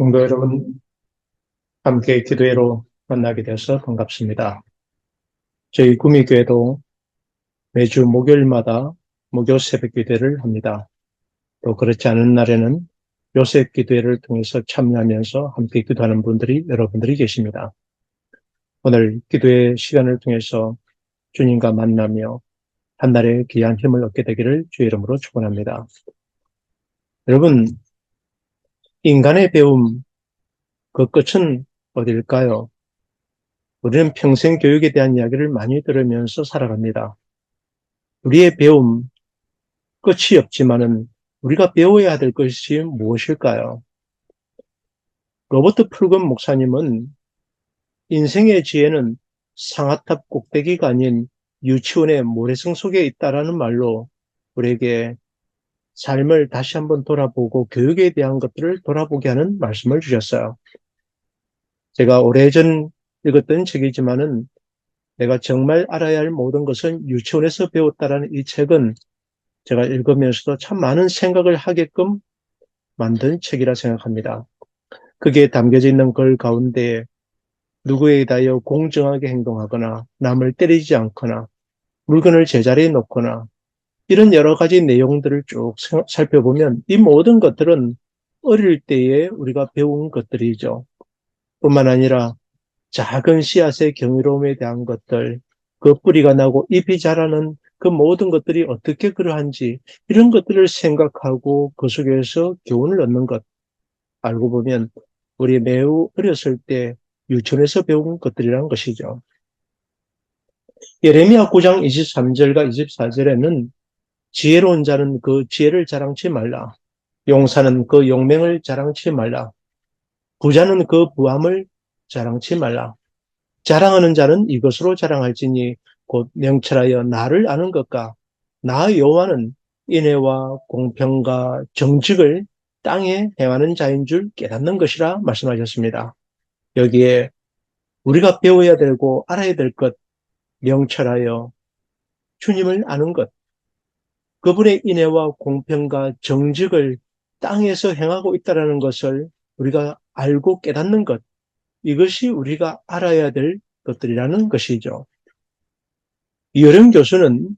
성도 여러분, 함께 기도회로 만나게 되어서 반갑습니다. 저희 구미교회도 매주 목요일마다 목요 새벽 기도회를 합니다. 또 그렇지 않은 날에는 요셉 기도회를 통해서 참여하면서 함께 기도하는 분들이 여러분들이 계십니다. 오늘 기도회 시간을 통해서 주님과 만나며 한날의 귀한 힘을 얻게 되기를 주의 이름으로 축원합니다. 여러분, 인간의 배움, 그 끝은 어딜까요? 우리는 평생 교육에 대한 이야기를 많이 들으면서 살아갑니다. 우리의 배움, 끝이 없지만은 우리가 배워야 될 것이 무엇일까요? 로버트 풀건 목사님은 인생의 지혜는 상아탑 꼭대기가 아닌 유치원의 모래성 속에 있다라는 말로 우리에게 삶을 다시 한번 돌아보고 교육에 대한 것들을 돌아보게 하는 말씀을 주셨어요. 제가 오래전 읽었던 책이지만은 내가 정말 알아야 할 모든 것은 유치원에서 배웠다라는 이 책은 제가 읽으면서도 참 많은 생각을 하게끔 만든 책이라 생각합니다. 그게 담겨져 있는 글 가운데 누구에 대하여 공정하게 행동하거나 남을 때리지 않거나 물건을 제자리에 놓거나 이런 여러 가지 내용들을 쭉 살펴보면 이 모든 것들은 어릴 때에 우리가 배운 것들이죠. 뿐만 아니라 작은 씨앗의 경이로움에 대한 것들, 그 뿌리가 나고 잎이 자라는 그 모든 것들이 어떻게 그러한지 이런 것들을 생각하고 그 속에서 교훈을 얻는 것, 알고 보면 우리 매우 어렸을 때 유치원에서 배운 것들이라는 것이죠. 예레미야 9장 23절과 24절에는 지혜로운 자는 그 지혜를 자랑치 말라. 용사는 그 용맹을 자랑치 말라. 부자는 그 부함을 자랑치 말라. 자랑하는 자는 이것으로 자랑할지니 곧 명철하여 나를 아는 것과 나 여호와는 인애와 공평과 정직을 땅에 행하는 자인 줄 깨닫는 것이라 말씀하셨습니다. 여기에 우리가 배워야 되고 알아야 될 것, 명철하여 주님을 아는 것, 그분의 인애와 공평과 정직을 땅에서 행하고 있다는 것을 우리가 알고 깨닫는 것, 이것이 우리가 알아야 될 것들이라는 것이죠. 이어령 교수는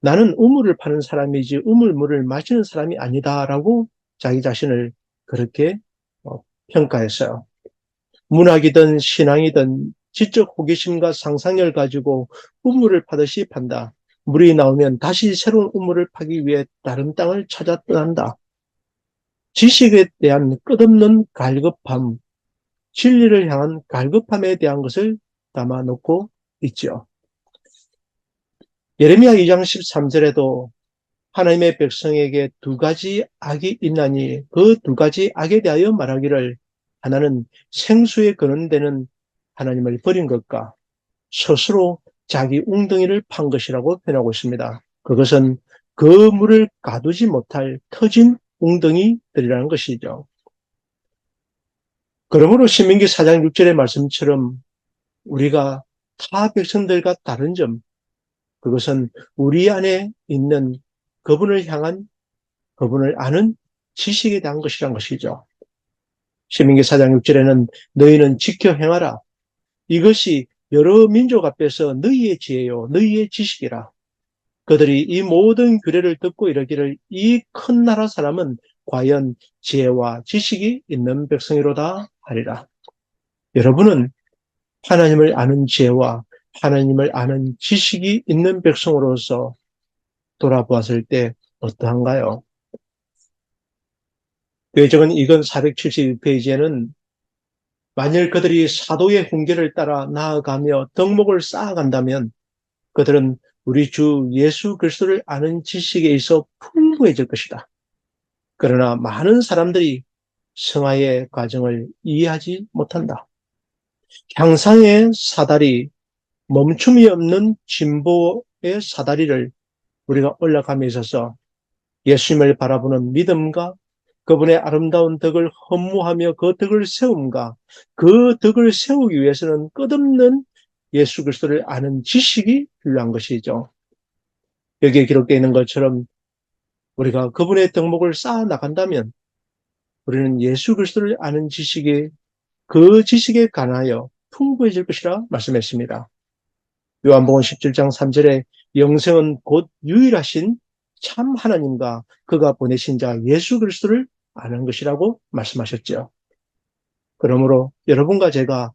나는 우물을 파는 사람이지 우물물을 마시는 사람이 아니다라고 자기 자신을 그렇게 평가했어요. 문학이든 신앙이든 지적 호기심과 상상력을 가지고 우물을 파듯이 판다. 물이 나오면 다시 새로운 우물을 파기 위해 다른 땅을 찾아 떠난다. 지식에 대한 끝없는 갈급함, 진리를 향한 갈급함에 대한 것을 담아놓고 있죠. 예레미야 2장 13절에도 하나님의 백성에게 두 가지 악이 있나니 그 두 가지 악에 대하여 말하기를 하나는 생수에 거는데는 하나님을 버린 것과 스스로 자기 웅덩이를 판 것이라고 표현하고 있습니다. 그것은 그 물을 가두지 못할 터진 웅덩이들이라는 것이죠. 그러므로 신명기 4장 6절의 말씀처럼 우리가 타 백성들과 다른 점, 그것은 우리 안에 있는 그분을 향한 그분을 아는 지식에 대한 것이란 것이죠. 신명기 4장 6절에는 너희는 지켜 행하라. 이것이 여러 민족 앞에서 너희의 지혜요, 너희의 지식이라. 그들이 이 모든 규례를 듣고 이르기를 이 큰 나라 사람은 과연 지혜와 지식이 있는 백성이로다 하리라. 여러분은 하나님을 아는 지혜와 하나님을 아는 지식이 있는 백성으로서 돌아보았을 때 어떠한가요? 적은 이건 472페이지에는 만일 그들이 사도의 훈계를 따라 나아가며 덕목을 쌓아간다면 그들은 우리 주 예수 그리스도를 아는 지식에 있어 풍부해질 것이다. 그러나 많은 사람들이 성화의 과정을 이해하지 못한다. 향상의 사다리, 멈춤이 없는 진보의 사다리를 우리가 올라감에 있어서 예수님을 바라보는 믿음과 그분의 아름다운 덕을 허무하며 그 덕을 세움과 그 덕을 세우기 위해서는 끝없는 예수 그리스도를 아는 지식이 필요한 것이죠. 여기에 기록되어 있는 것처럼 우리가 그분의 덕목을 쌓아 나간다면 우리는 예수 그리스도를 아는 지식이 그 지식에 관하여 풍부해질 것이라 말씀했습니다. 요한복음 17장 3절에 영생은 곧 유일하신 참 하나님과 그가 보내신 자 예수 그리스도를 아는 것이라고 말씀하셨죠. 그러므로 여러분과 제가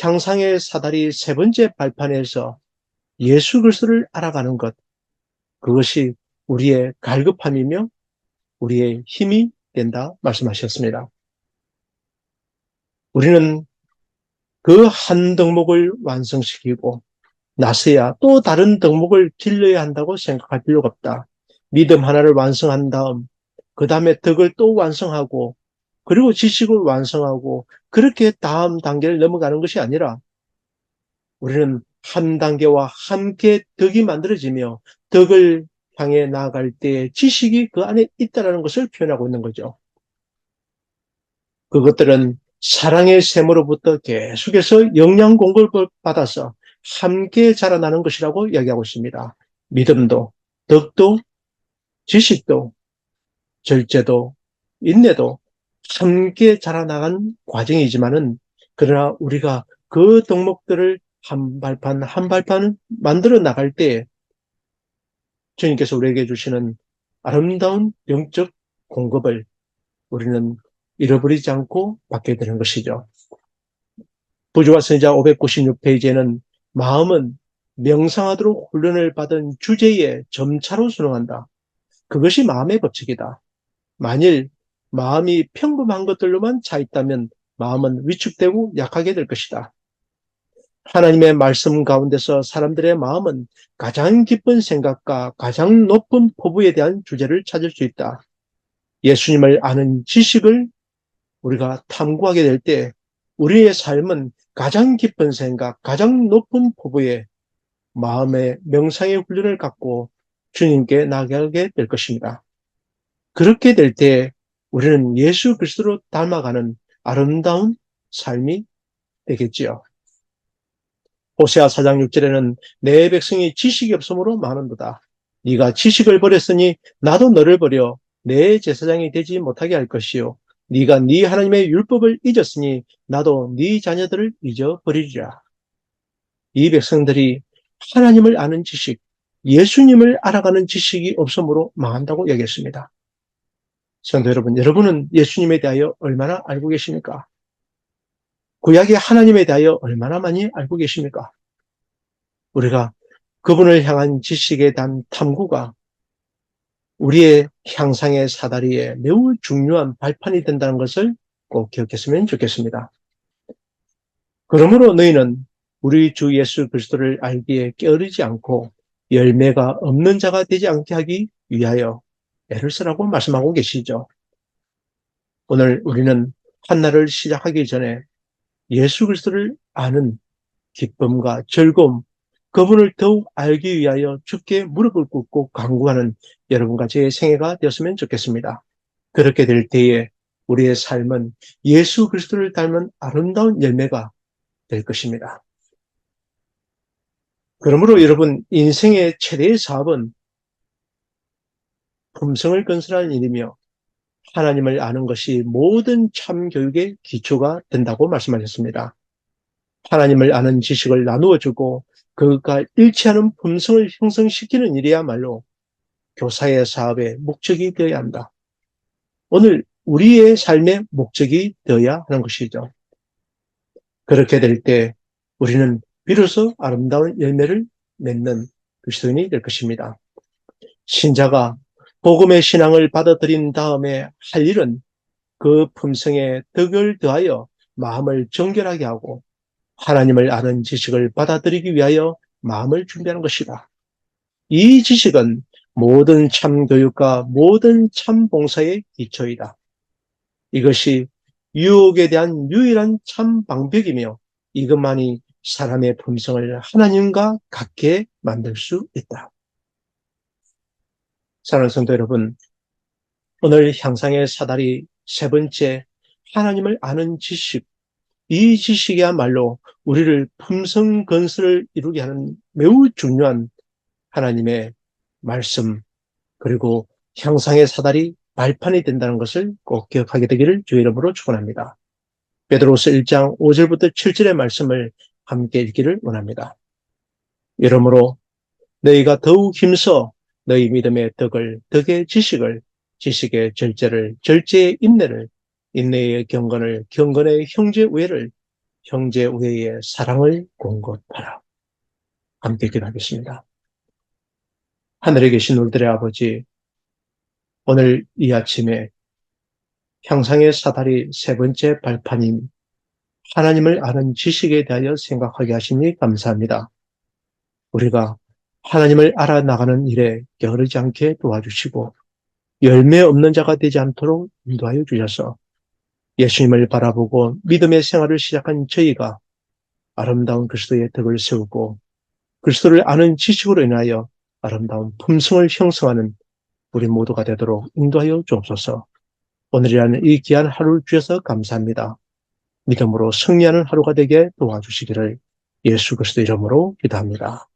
향상의 사다리 세 번째 발판에서 예수 그리스도를 알아가는 것, 그것이 우리의 갈급함이며 우리의 힘이 된다 말씀하셨습니다. 우리는 그 한 덕목을 완성시키고 나서야 또 다른 덕목을 길러야 한다고 생각할 필요가 없다. 믿음 하나를 완성한 다음 그 다음에 덕을 또 완성하고 그리고 지식을 완성하고 그렇게 다음 단계를 넘어가는 것이 아니라 우리는 한 단계와 함께 덕이 만들어지며 덕을 향해 나아갈 때 지식이 그 안에 있다는 것을 표현하고 있는 거죠. 그것들은 사랑의 샘으로부터 계속해서 영양 공급을 받아서 함께 자라나는 것이라고 이야기하고 있습니다. 믿음도, 덕도, 지식도, 절제도, 인내도 함께 자라나간 과정이지만은 그러나 우리가 그 덕목들을 한 발판 한 발판 만들어 나갈 때 주님께서 우리에게 주시는 아름다운 영적 공급을 우리는 잃어버리지 않고 받게 되는 것이죠. 부조화 선지자 596페이지에는 마음은 명상하도록 훈련을 받은 주제에 점차로 순응한다. 그것이 마음의 법칙이다. 만일 마음이 평범한 것들로만 차 있다면 마음은 위축되고 약하게 될 것이다. 하나님의 말씀 가운데서 사람들의 마음은 가장 깊은 생각과 가장 높은 포부에 대한 주제를 찾을 수 있다. 예수님을 아는 지식을 우리가 탐구하게 될 때 우리의 삶은 가장 깊은 생각, 가장 높은 포부의 마음의 명상의 훈련을 갖고 주님께 나아가게 될 것입니다. 그렇게 될 때 우리는 예수 그리스도로 닮아가는 아름다운 삶이 되겠지요. 호세아 4장 6절에는 내 백성이 지식이 없으므로 망하는도다. 네가 지식을 버렸으니 나도 너를 버려 내 제사장이 되지 못하게 할 것이요. 네가 네 하나님의 율법을 잊었으니 나도 네 자녀들을 잊어버리리라. 이 백성들이 하나님을 아는 지식, 예수님을 알아가는 지식이 없으므로 망한다고 얘기했습니다. 성도 여러분, 여러분은 예수님에 대하여 얼마나 알고 계십니까? 구약의 하나님에 대하여 얼마나 많이 알고 계십니까? 우리가 그분을 향한 지식에 대한 탐구가 우리의 향상의 사다리에 매우 중요한 발판이 된다는 것을 꼭 기억했으면 좋겠습니다. 그러므로 너희는 우리 주 예수 그리스도를 알기에 게으르지 않고 열매가 없는 자가 되지 않게 하기 위하여 애를 쓰라고 말씀하고 계시죠. 오늘 우리는 한 날을 시작하기 전에 예수 그리스도를 아는 기쁨과 즐거움, 그분을 더욱 알기 위하여 주께 무릎을 꿇고 간구하는 여러분과 제 생애가 되었으면 좋겠습니다. 그렇게 될 때에 우리의 삶은 예수 그리스도를 닮은 아름다운 열매가 될 것입니다. 그러므로 여러분, 인생의 최대의 사업은 품성을 건설하는 일이며 하나님을 아는 것이 모든 참 교육의 기초가 된다고 말씀하셨습니다. 하나님을 아는 지식을 나누어 주고 그것과 일치하는 품성을 형성시키는 일이야말로 교사의 사업의 목적이 되어야 한다. 오늘 우리의 삶의 목적이 되어야 하는 것이죠. 그렇게 될 때 우리는 비로소 아름다운 열매를 맺는 그리스도인이 될 것입니다. 신자가 복음의 신앙을 받아들인 다음에 할 일은 그 품성에 덕을 더하여 마음을 정결하게 하고 하나님을 아는 지식을 받아들이기 위하여 마음을 준비하는 것이다. 이 지식은 모든 참 교육과 모든 참 봉사의 기초이다. 이것이 유혹에 대한 유일한 참 방벽이며 이것만이 사람의 품성을 하나님과 같게 만들 수 있다. 사랑하는 성도 여러분, 오늘 향상의 사다리 세 번째, 하나님을 아는 지식, 이 지식이야말로 우리를 품성 건설을 이루게 하는 매우 중요한 하나님의 말씀, 그리고 향상의 사다리 발판이 된다는 것을 꼭 기억하게 되기를 주의 이름으로 축원합니다. 베드로후서 1장 5절부터 7절의 말씀을 함께 읽기를 원합니다. 이러므로 너희가 더욱 힘써 너희 믿음의 덕을, 덕의 지식을, 지식의 절제를, 절제의 인내를, 인내의 경건을, 경건의 형제 우애를, 형제 우애의 사랑을 공급하라. 함께 기도하겠습니다. 하늘에 계신 우리들의 아버지, 오늘 이 아침에 향상의 사다리 세 번째 발판인 하나님을 아는 지식에 대하여 생각하게 하시니 감사합니다. 우리가 하나님을 알아나가는 일에 게으르지 않게 도와주시고 열매 없는 자가 되지 않도록 인도하여 주셔서 예수님을 바라보고 믿음의 생활을 시작한 저희가 아름다운 그리스도의 덕을 세우고 그리스도를 아는 지식으로 인하여 아름다운 품성을 형성하는 우리 모두가 되도록 인도하여 주옵소서. 오늘이라는 이 귀한 하루를 주셔서 감사합니다. 믿음으로 승리하는 하루가 되게 도와주시기를 예수 그리스도 이름으로 기도합니다.